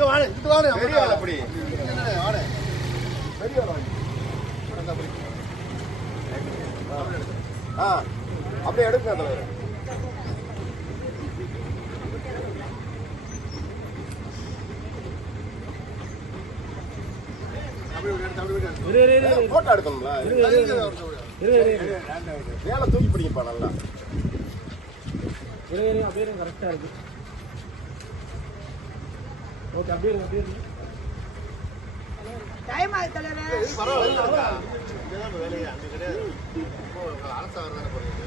பெரிய ஆள் அப்படி பெரிய ஆள் அப்படியே எடுங்க தலைவர். போட்டோ எடுக்கணும்ல, வேலை தூக்கி பிடிக்கப்பா நல்லா. அப்படியே கரெக்டா இருக்கு. ஓகே, அப்படியே அப்படியே டைம் ஆகுது தலைவரே. பரவாயில்ல, வேலையா அங்க கிடையாது. அரசு தானே போறீங்க.